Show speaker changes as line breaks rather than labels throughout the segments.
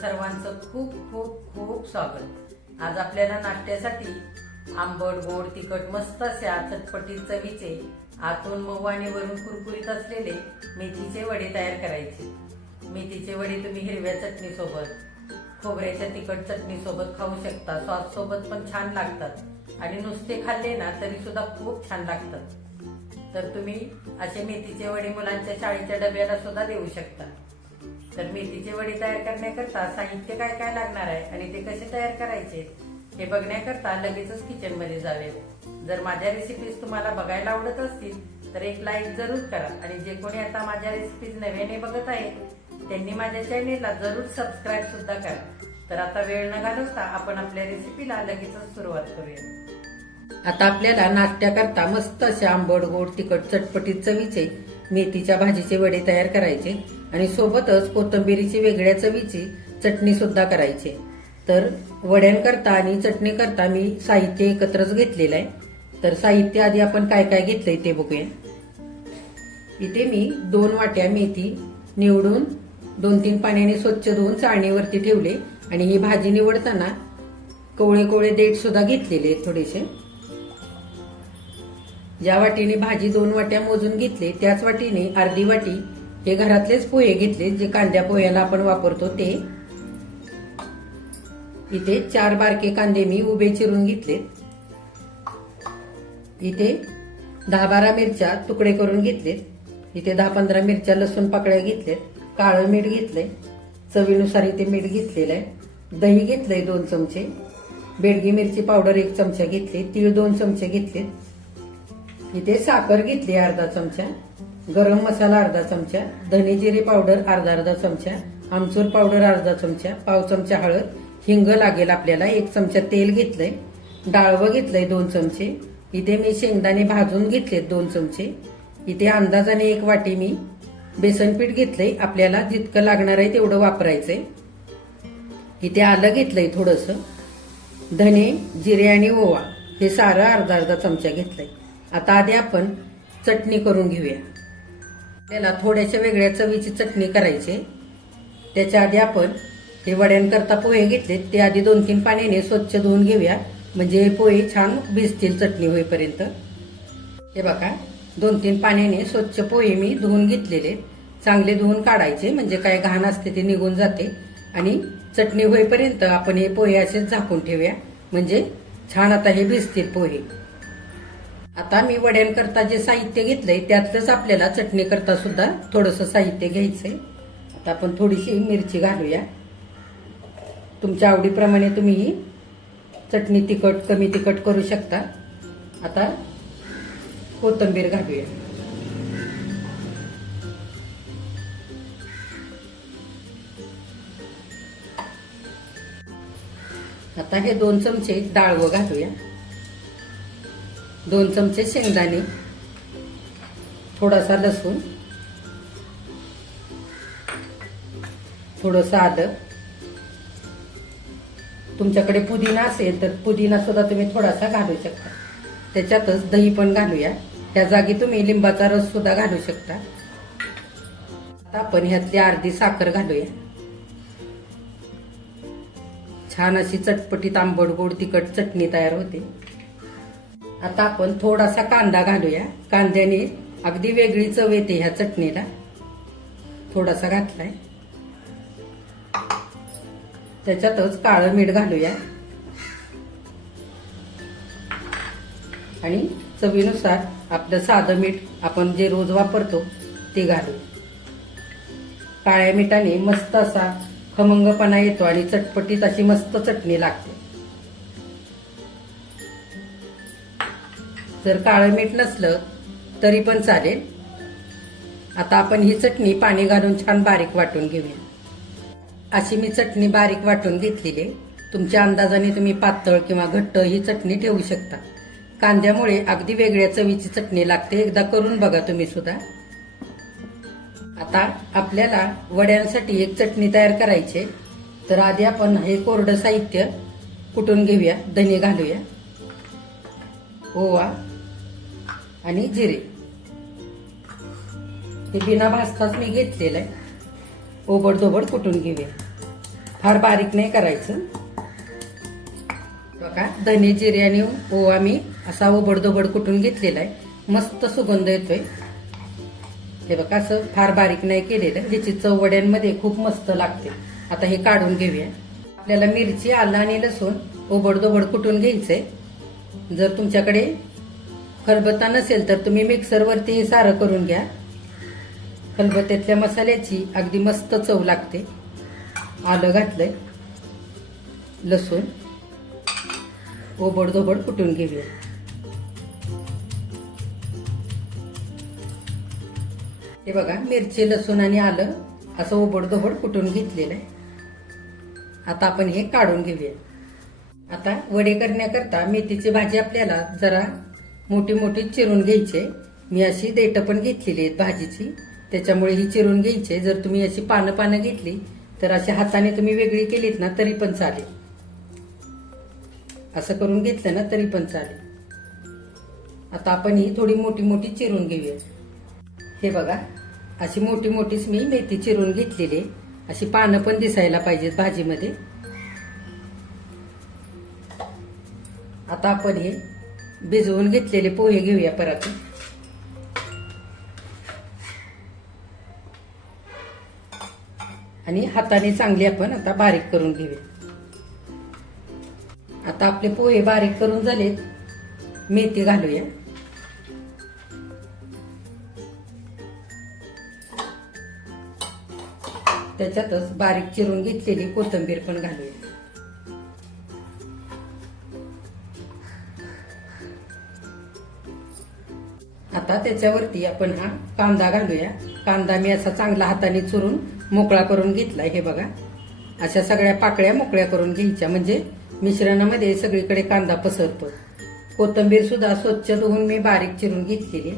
सर्वांचं खूप खूप खूप स्वागत. आज आपल्याला नाश्त्यासाठी आंबट गोड तिखट मस्त अशा चटपटीत चवीचे आतून मऊ आणि वरून कुरकुरीत असलेले मेथीचे वडे तयार करायचे. मेथीचे वडे तुम्ही हिरव्या चटणी सोबत खोबऱ्याच्या तिखट चटणी सोबत खाऊ शकता. सॉस सोबत पण छान लागतात. आणि नुसते खाल्ले ना तरी सुद्धा खूप छान लागतात. तर तुम्ही असे मेथीचे वडे मुलांच्या शाळेच्या डब्याला सुद्धा देऊ शकता. तर मेथीचे वडे तयार करण्याकरता साहित्य काय काय लागणार आहे आणि ते कसे तयार करायचे हे बघण्याकरता लगेचच किचनमध्ये जावे. जर माझ्या रेसिपीज तुम्हाला बघायला आवडत असतील तर एक लाईक जरूर करा आणि जे कोणी आता माझ्या रेसिपीज नव्याने बघत आहे त्यांनी माझ्या चॅनेलला जरूर सबस्क्राईब सुद्धा करा. तर आता वेळ न घालवता आपण आपल्या रेसिपीला लगेचच सुरुवात करूया. आता आपल्याला नाश्त्याकरता मस्त असे आंबट गोड तिखट चटपटीत चवीचे मेथीच्या भाजीचे वडे तयार करायचे. आणि सोबतच कोथिंबिरीची वेगळ्या चवीची चटणी सुद्धा करायची. तर वड्यांकरता आणि चटणी करता मी साहित्य एकत्रच घेतलेलं आहे. तर साहित्य आधी आपण काय काय घेतलंय ते बघूया. इथे मी दोन वाट्या मेथी निवडून दोन तीन पाण्याने स्वच्छ धुवून चाळणीवरती ठेवले आणि ही भाजी निवडताना कोवळे कोवळे देठ सुद्धा घेतलेले थोडेसे. ज्या वाटीने भाजी दोन वाट्या मोजून घेतले त्याच वाटीने अर्धी वाटी हे घरातलेच पोहे घेतले जे कांद्या पोह्याला आपण वापरतो ते. इथे चार बारके कांदे मी उभे चिरून घेतले इथे दहा बारा मिरच्या तुकडे करून घेतलेत. इथे दहा पंधरा मिरच्या लसूण पाकळ्या घेतलेत. काळं मीठ घेतलंय. चवीनुसार इथे मीठ घेतलेलं आहे दही घेतलंय दोन चमचे. बेडगी मिरची पावडर एक चमचा घेतली तीळ दोन चमचे घेतले इथे साखर घेतली अर्धा चमचा. गरम मसाला अर्धा चमचा धने जिरे पावडर अर्धा अर्धा चमचा आमचूर पावडर अर्धा चमचा पाव चमचा हळद हिंग लागेल आपल्याला एक चमचा तेल घेतलंय डाळवं घेतलंय दोन चमचे इथे मी शेंगदाणे भाजून घेतलेत दोन चमचे इथे अंदाजाने एक वाटी मी बेसन पीठ घेतलंय आपल्याला जितकं लागणार आहे तेवढं वापरायचंय. इथे आलं घेतलंय थोडंसं धने जिरे आणि ओवा हे सारं अर्धा अर्धा चमचा घेतलंय. आता आधी आपण चटणी करून घेऊया. आपल्याला थोड्याशा वेगळ्या चवीची चटणी करायची. त्याच्या आधी आपण हे वड्यांकरता पोहे घेतले. ते आधी दोन तीन पाण्याने स्वच्छ धुवून घेऊया. म्हणजे पोहे छान भिजतील चटणी होईपर्यंत. हे बघा दोन तीन पाण्याने स्वच्छ पोहे मी धुवून घेतलेले. चांगले धुवून काढायचे म्हणजे काय घाण असते ते निघून जाते. आणि चटणी होईपर्यंत आपण हे पोहे असेच झाकून ठेवूया. म्हणजे छान आता हे भिजतील पोहे. आता मी वड्यांकरता जे साहित्य घेतलंय त्यातलंच आपल्याला चटणी करता सुद्धा थोडंसं साहित्य घ्यायचंय. आता आपण थोडीशी मिरची घालूया. तुमच्या आवडीप्रमाणे तुम्ही ही चटणी तिखट कमी तिखट करू शकता. आता कोथिंबीर घालूया. आता हे दोन चमचे डाळवं घालूया. दोन चमचे शेंगदाणे थोडासा लसूण थोडंसं आदं. तुमच्याकडे पुदिना असेल तर पुदिना सुद्धा तुम्ही थोडासा घालू शकता. त्याच्यातच दही पण घालूया. त्या जागी तुम्ही लिंबाचा रस सुद्धा घालू शकता. आता आपण ह्यातली अर्धी साखर घालूया. छान अशी चटपटीत आंबट गोड तिखट चटणी तयार होते. आता आपण थोडासा कांदा घालूया. कांद्याने अगदी वेगळी चव येते ह्या चटणीला. थोडासा घातलाय. त्याच्यातच काळं मीठ घालूया. आणि चवीनुसार आपलं साधं मीठ आपण जे रोज वापरतो ते घालू. काळ्या मिठाने मस्त असा खमंगपणा येतो आणि चटपटीत अशी मस्त चटणी लागते. जर काळं मीठ नसलं तरी पण चालेल. आता आपण ही चटणी पाणी घालून छान बारीक वाटून घेऊया. अशी मी चटणी बारीक वाटून घेतलेली. आहे. तुमच्या अंदाजाने तुम्ही पातळ किंवा घट्ट ही चटणी ठेवू शकता. कांद्यामुळे अगदी वेगळ्या चवीची चटणी लागते. एकदा करून बघा तुम्ही सुद्धा. आता आपल्याला वड्यांसाठी एक चटणी तयार करायची. तर आधी आपण हे कोरडं साहित्य कुटून घेऊया. धने घालूया. ओवा. आणि जिरे. हे बिना भाजताच मी घेतलेलं आहे ओबड दोबड कुटून घेऊया? फार बारीक नाही करायचं. बघा धने जिरे आणि ओवा मी असा ओबडदोबड कुटून घेतलेला आहे मस्त सुगंध येतोय. हे बघा असं फार बारीक नाही केलेलं. ह्याची चव वड्यांमध्ये खूप मस्त लागते. आता हे काढून घेऊया. आपल्याला मिरची आलं आणि लसूण ओबडदोबड कुटून घ्यायचंय? जर तुमच्याकडे खलबत्ता नसेल तर तुम्ही मिक्सरवरती हे सारं करून घ्या. खलबत्त्यातल्या मसाल्याची अगदी मस्त चव लागते. आलं घातलंय. लसूण. ओबडधोबड कुटून घेऊया. हे बघा मिरची लसूण आणि आलं असं ओबडधोबड कुटून घेतलेलं आहे. आता आपण हे काढून घेऊया. आता वडे करण्याकरता मेथीची भाजी आपल्याला जरा मोठी मोठी चिरून घ्यायची. मी अशी देठं पण घेतलेली आहेत भाजीची. त्याच्यामुळे ही चिरून घ्यायची. जर तुम्ही अशी पानं पानं घेतली तर अशा हाताने तुम्ही वेगळी केलीत ना तरी पण चालेल. असं करून घेतलं ना तरी पण चालेल. आता आपण ही थोडी मोठी मोठी चिरून घेऊया. हे बघा अशी मोठी मोठीच मी मेथी चिरून घेतलेली आहे. अशी पानं पण दिसायला पाहिजेत भाजीमध्ये. आता आपण हे भिजवून घेतलेले पोहे घेऊया परत. आणि हाताने चांगली आपण आता बारीक करून घेऊया. आता आपले पोहे बारीक करून झाले मेथी घालूया. त्याच्यातच बारीक चिरून घेतलेली कोथिंबीर पण घालूया. आता त्याच्यावरती आपण हा कांदा घालूया. कांदा मी असा चांगला हाताने चुरून मोकळा करून घेतलाय हे बघा. अशा सगळ्या पाकळ्या मोकळ्या करून घ्यायच्या. म्हणजे मिश्रणामध्ये सगळीकडे कांदा पसरतो. कोथंबीर सुद्धा स्वच्छ धुवून मी बारीक चिरून घेतलेली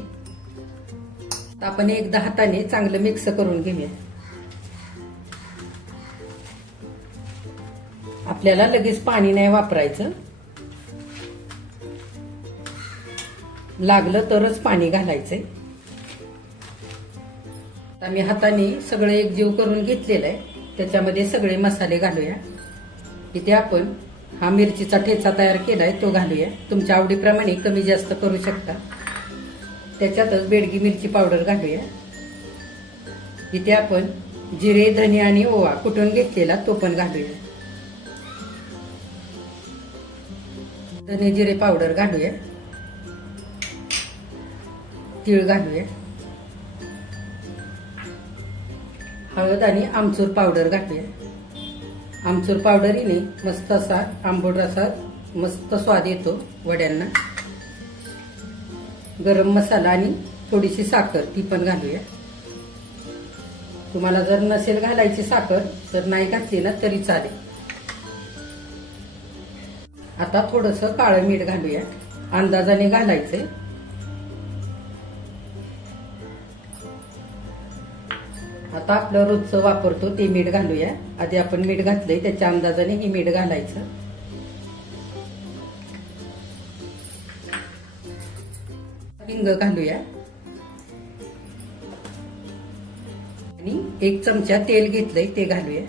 आपण एकदा हाताने चांगलं मिक्स करून घेऊया. आपल्याला लगेच पाणी नाही वापरायचं. लागलं तरच पाणी घालायचंय. आता मी हाताने सगळं एकजीव करून घेतलेलं आहे. त्याच्यामध्ये सगळे मसाले घालूया. इथे आपण हा मिरचीचा ठेचा तयार केलाय तो घालूया. तुमच्या आवडीप्रमाणे कमी जास्त करू शकता. त्याच्यातच बेडगी मिरची पावडर घालूया. इथे आपण जिरे धने आणि ओवा कुटून घेतलेला तो पण घालूया. धने जिरे पावडर घालूया. तीळ घालूया. हळद आणि आमचूर पावडर घातूया आमचूर पावडरीने मस्त असा आंबट असा मस्त स्वाद येतो वड्यांना. गरम मसाला आणि थोडीशी साखर ती पण घालूया. तुम्हाला जर नसेल घालायची साखर तर नाही घातली ना तरी चालेल. आता थोडस काळं मीठ घालूया. अंदाजाने घालायचंय. आता आपलं रोजचं वापरतो ते मीठ घालूया. आधी आपण मीठ घातलंय त्याच्या अंदाजाने हे मीठ घालायचं. हिंग घालूया. आणि एक चमचा तेल घेतलंय ते घालूया.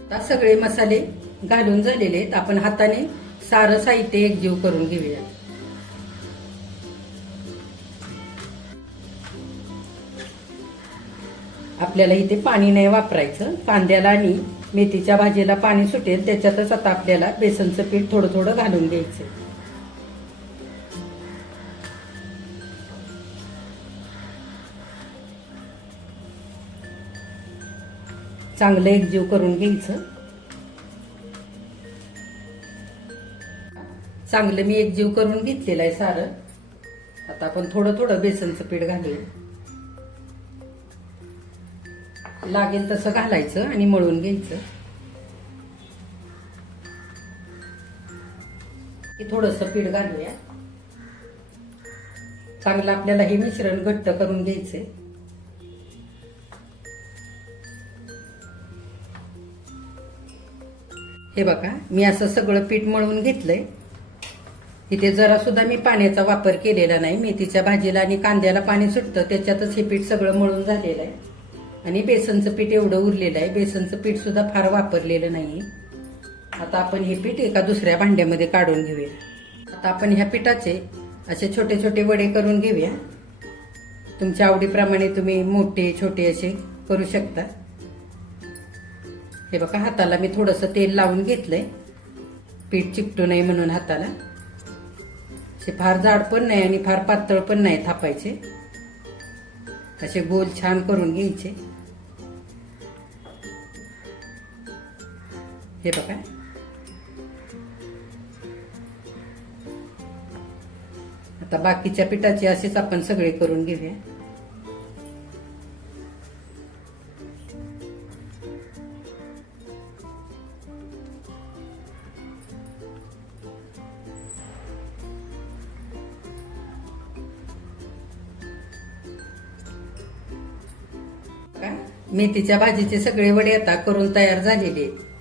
आता सगळे मसाले घालून झालेले आहेत. आपण हाताने सारं साहित्य एकजीव करून घेऊया आपल्याला इथे पाणी नाही वापरायचं. कांद्याला आणि मेथीच्या भाजीला पाणी सुटेल त्याच्यातच आता आपल्याला बेसनचं पीठ थोडं थोडं घालून घ्यायचं. चांगलं एकजीव करून घ्यायचं. चांगलं मी एकजीव करून घेतलेलं आहे सारं. आता आपण थोडं थोडं बेसनचं पीठ घालूया. लागेल तसं घालायचं आणि मळून घ्यायचं. की थोडस पीठ घालूया. चांगलं आपल्याला हे मिश्रण घट्ट करून घ्यायचंय. हे बघा मी असं सगळं पीठ मळून घेतलंय. इथे जरा सुद्धा मी पाण्याचा वापर केलेला नाही. मेथीच्या भाजीला आणि कांद्याला पाणी सुटतं त्याच्यातच हे पीठ सगळं मळून झालेलं आहे. आणि बेसनचं पीठ एवढं उरलेलं आहे. बेसनचं पीठ सुद्धा फार वापरलेलं नाही आता आपण हे पीठ एका दुसऱ्या भांड्यामध्ये काढून घेऊया. आता आपण ह्या पिठाचे असे छोटे छोटे वडे करून घेऊया. तुमच्या आवडीप्रमाणे तुम्ही मोठे छोटे असे करू शकता. हे बघा हाताला मी थोडंसं तेल लावून घेतलंय. पीठ चिकटू नये म्हणून हाताला. असे फार जाड पण नाही आणि फार पातळ पण नाही थापायचे. असे गोल छान करून घ्यायचे. हे बघा आता बाकीच्या पिठाचे असेच आपण सगळे करून घेऊया का? मेथीच्या भाजीचे सगळे वडे आता करून तयार झालेले आहेत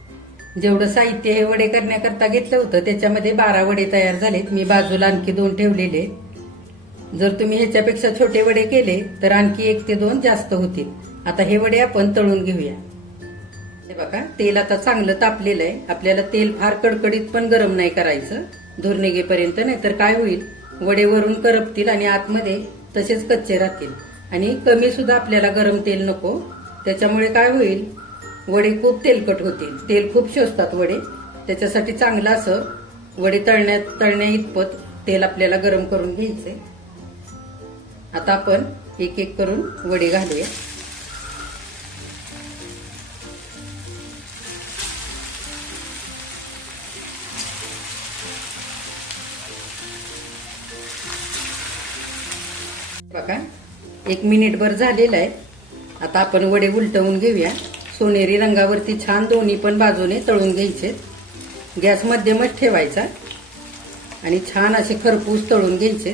जेवढं साहित्य हे वडे करण्याकरता घेतलं होतं त्याच्यामध्ये बारा वडे तयार झालेत. मी बाजूला आणखी दोन ठेवलेले जर तुम्ही ह्याच्यापेक्षा छोटे वडे केले तर आणखी एक ते दोन जास्त होतील. आता हे वडे आपण तळून घेऊया. हे बघा तेल आता चांगलं तापलेलं आहे. आपल्याला तेल फार कडकडीत पण गरम नाही करायचं. धूर निघेपर्यंत नाही तर काय होईल? वडे वरून करपतील आणि आतमध्ये तसेच कच्चे राहतील. आणि कमी सुद्धा आपल्याला गरम तेल नको. त्याच्यामुळे काय होईल? वडे खूप तेलकट होतील. तेल खूप शोषतात वडे. त्याच्यासाठी चांगलं असं वडे तळण्यात तळण्या इतपत तेल आपल्याला गरम करून घ्यायचे आता आपण एक एक करून वडे घालूया. बघा एक मिनिटभर झालेला आहे. आता आपण वडे उलटवून घेऊया. सोनेरी रंगावरती छान दोन्ही पण बाजूने तळून घ्यायचे. गॅस मध्यमच ठेवायचा. आणि छान असे खरपूस तळून घ्यायचे.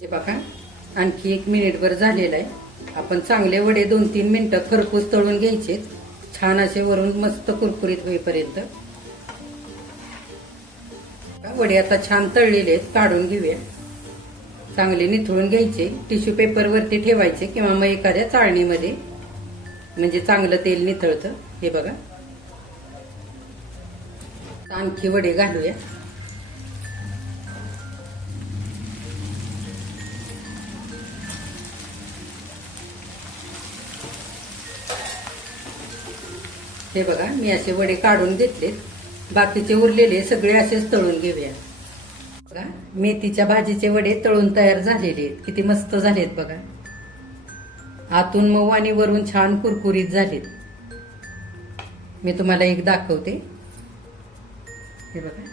हे बघा आणखी एक मिनिटभर झालेलं आहे. आपण चांगले वडे दोन तीन मिनिटं खरपूस तळून घ्यायचे. छान असे वरून मस्त कुरकुरीत होईपर्यंत. वडे आता छान तळलेले आहेत. काढून घेऊया. चांगले निथळून घ्यायचे टिश्यू पेपर वरती ठेवायचे किंवा मग एखाद्या चाळणीमध्ये. म्हणजे चांगलं तेल निथळतं हे बघा. आणखी वडे घालूया. हे बघा मी असे वडे काढून घेतलेत. बाकीचे उरलेले सगळे असेच तळून घेऊया. बघा मेथीच्या भाजीचे वडे तळून तयार झालेले आहेत. किती मस्त झालेत बघा. आतून मऊ आणि वरून छान कुरकुरीत झालेत. मी तुम्हाला एक दाखवते. हे बघा.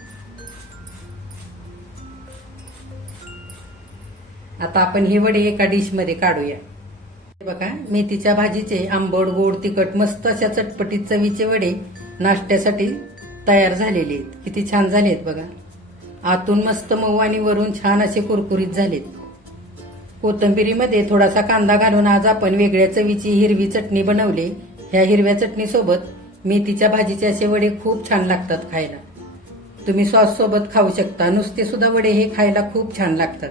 आता आपण हे वडे एका डिशमध्ये काढूया. हे बघा मेथीच्या भाजीचे आंबट गोड तिखट मस्त अशा चटपटीत चवीचे वडे नाश्त्यासाठी तयार झालेले आहेत. किती छान झाले आहेत बघा. आतून मस्त मऊ आणि वरून छान असे कुरकुरीत झालेत. कोथंबिरीमध्ये थोडासा कांदा घालून आज आपण वेगळ्या चवीची हिरवी चटणी बनवली. ह्या हिरव्या चटणीसोबत मेथीच्या भाजीचे असे वडे खूप छान लागतात खायला. तुम्ही सॉस सोबत खाऊ शकता. नुसते सुद्धा वडे हे खायला खूप छान लागतात.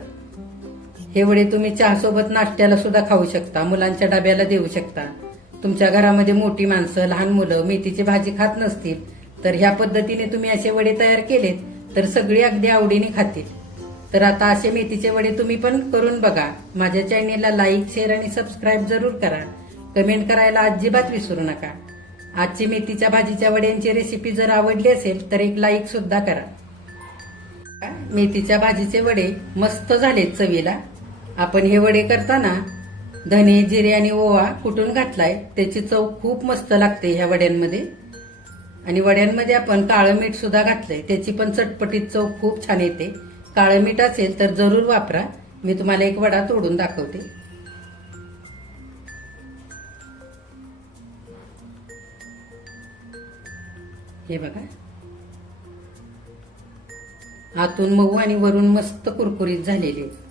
हे वडे तुम्ही चहासोबत नाश्त्याला सुद्धा खाऊ शकता. मुलांच्या डब्याला देऊ शकता. तुमच्या घरामध्ये मोठी माणसं लहान मुलं मेथीची भाजी खात नसतील तर ह्या पद्धतीने तुम्ही असे वडे तयार केलेत. तर सगळी अगदी आवडीने खातील. तर आता असे मेथीचे वडे तुम्ही पण करून बघा. माझ्या चॅनेलला लाईक शेअर आणि सबस्क्राईब जरूर करा. कमेंट करायला अजिबात विसरू नका. आजची मेथीच्या भाजीच्या वड्यांची रेसिपी जर आवडली असेल तर एक लाईक सुद्धा करा. मेथीच्या भाजीचे वडे मस्त झाले चवीला. आपण हे वडे करताना धने जिरे आणि ओवा कुटून घातलाय त्याची चव खूप मस्त लागते ह्या वड्यांमध्ये. आणि वड्यांमध्ये आपण काळं मीठ सुद्धा घातलंय. त्याची पण चटपटीत चव खूप छान येते. काळं मीठ असेल तर जरूर वापरा. मी तुम्हाला एक वडा तोडून दाखवते. हे बघा. आतून मऊ आणि वरून मस्त कुरकुरीत झालेले.